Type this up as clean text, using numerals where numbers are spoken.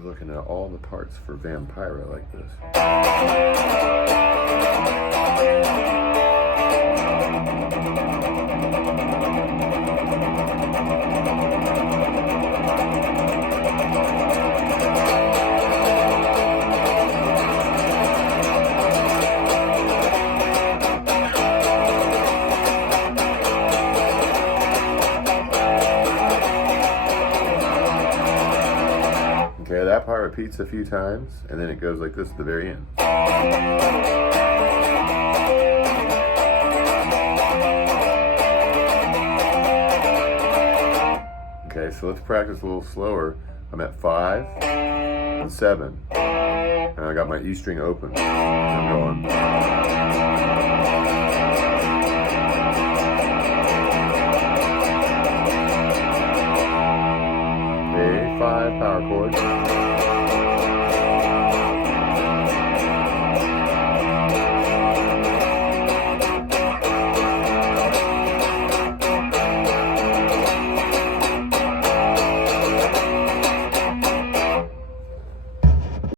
We're looking at all the parts for Vampira like this. Okay, that part repeats a few times, and then it goes like this at the very end. Okay, so let's practice a little slower. I'm at 5 and 7, and I got my E string open. I'm going. A5 power chord.